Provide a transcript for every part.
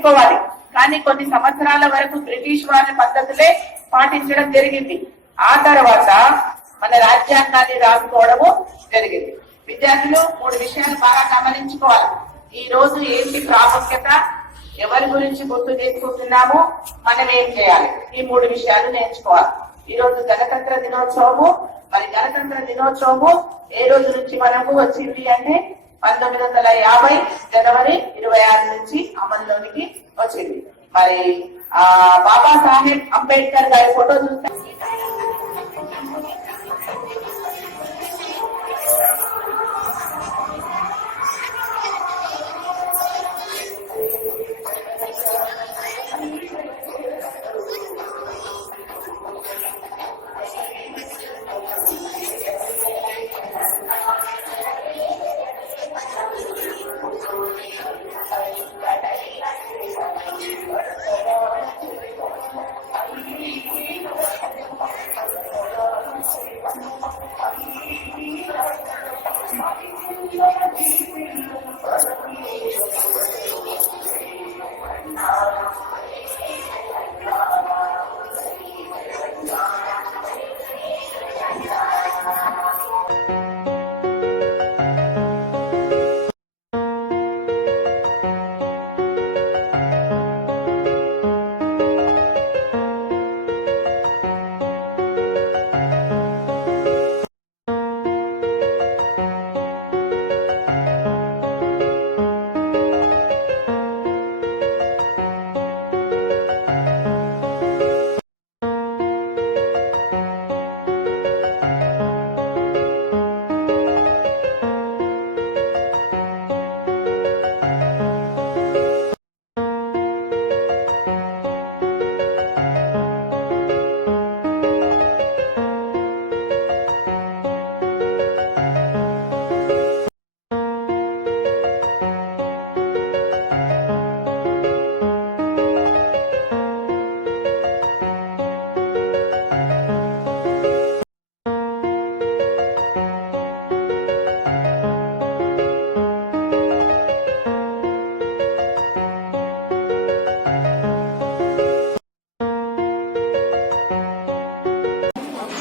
నేర్చుకోవాలి. కానీ కొన్ని సంవత్సరాల వరకు బ్రిటిష్ వారి పద్ధతులే పాటించడం జరిగింది. ఆ తర్వాత మన రాజ్యాంగాన్ని రాసుకోవడము జరిగింది. విద్యార్థులు 3 విషయాలు బాగా గమనించుకోవాలి. ఈ రోజు ఏంటి ప్రాముఖ్యత, ఎవరి గురించి గుర్తు చేసుకుంటున్నాము, మనం ఏం చేయాలి, ఈ 3 విషయాలు నేర్చుకోవాలి. ఈ రోజు గణతంత్ర దినోత్సవము. మరి గణతంత్ర దినోత్సవము ఏ రోజు నుంచి మనకు వచ్చింది అంటే 1950 జనవరి 26 నుంచి అమల్లోనికి వచ్చింది. మరి బాబాసాహెబ్ అంబేద్కర్ గారి ఫోటో చూస్తే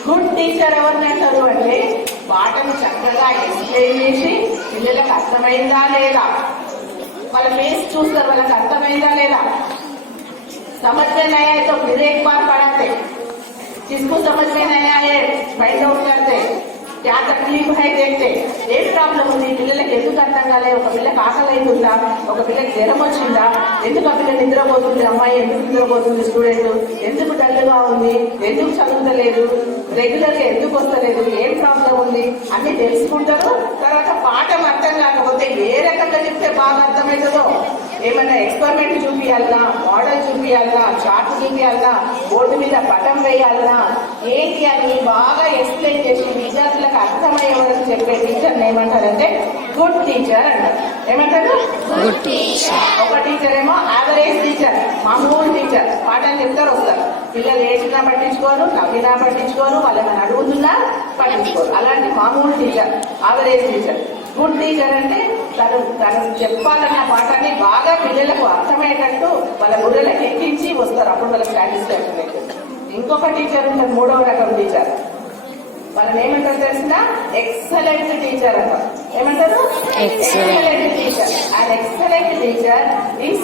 గుడ్ టీచర్ ఎవరిని అంటారు అంటే పాటను చక్కగా ఎక్స్ప్లెయిన్ చేసి పిల్లలకు అర్థమైందా లేదా, వాళ్ళ ఫేస్ చూస్తారు, వాళ్ళకి అర్థమైందా లేదా, समझ में नहीं आए तो फिर एक बार पढ़ाते, जिसको समझ में नहीं आए फाइंड आउट करते, क्या तकलीफ है देखते, ఏ ప్రాబ్లం ఉంది, పిల్లలకి ఎందుకు అర్థం కాలే, ఒక పిల్లకి ఆకలి అవుతుందా, ఒక పిల్లకి జ్వరం వచ్చిందా, ఎందుకు ఆ పిల్ల నిద్రపోతుంది, అమ్మాయి ఎందుకు నిద్రపోతుంది, స్టూడెంట్ ఎందుకు డల్గా ఉంది, ఎందుకు చదువుతలేదు, రెగ్యులర్ గా ఎందుకు వస్తలేదు, ఏం ప్రాబ్లం ఉంది అన్ని తెలుసుకుంటారు. తర్వాత పాఠం అర్థం కాకపోతే ఏ రకంగా చెప్తే బాగా అర్థమవుతుందో, ఏమైనా ఎక్స్పెరిమెంట్ చూపించాలన్నా, మోడల్ చూపించాలన్నా, చార్ట్ చూపించాలన్నా, బోర్డు మీద పటం వేయాలన్నా, ఏంటి అని బాగా ఎక్స్ప్లెయిన్ చేసి విద్యార్థులకు అర్థమయ్యే వరకు చెప్పే టీచర్ ఏమంటారంటే గుడ్ టీచర్ అంటారు. ఏమంటారు? Good teacher. ఒక టీచర్ ఏమో యావరేజ్ టీచర్, మామూలు టీచర్, పాఠాలు చెప్తారు వస్తారు, పిల్లలు ఏడ్చినా పట్టించుకోరు, నవ్వినా పట్టించుకోరు, వాళ్ళని అడుగుతున్నా పట్టించుకోరు, అలాంటి మామూలు teacher average teacher. Good teacher అంటే తను చెప్పాలన్న పాఠాన్ని బాగా పిల్లలకు అర్థమయ్యేటట్టు వాళ్ళ బుర్రలకు ఎక్కించి వస్తారు, అప్పుడు వాళ్ళకి సాటిస్ఫాక్షన్ అవుతుంది. ఇంకొక టీచర్ ఉంటారు, 3వ రకం టీచర్, వాళ్ళని ఏమంటారు తెలిసిన ఎక్సలెంట్ టీచర్ అంటారు. ఏమంటారు? Excellent teacher. And excellent teacher is